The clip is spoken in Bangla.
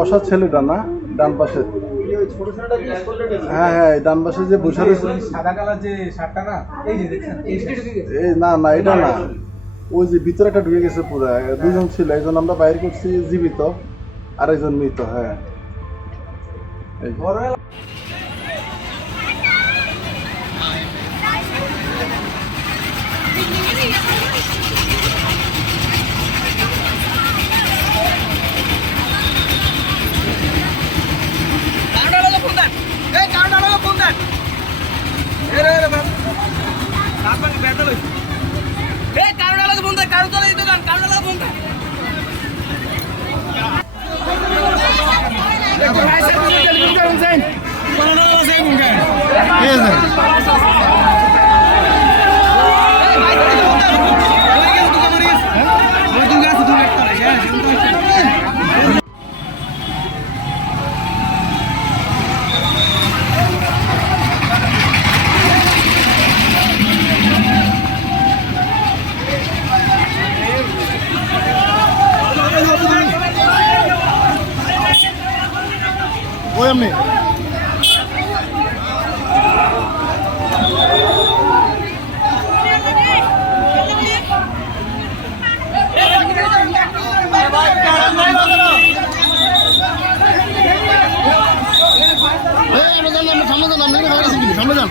বসার ছেলেটা না ডান পাশে? হ্যাঁ হ্যাঁ, ডান পাশে যে বসে রয়েছে সাদা কালার যে শার্টটা না, এই যে দেখছেন এই না না এটা না, ওই যে ভিতরে একটা ঢুকে গেছে পুরো। দুজন ছিল, একজন আমরা বাইরে করছি জীবিত, আর একজন মৃত। হ্যাঁ ওই আমি সামনে যান, সামনে যান।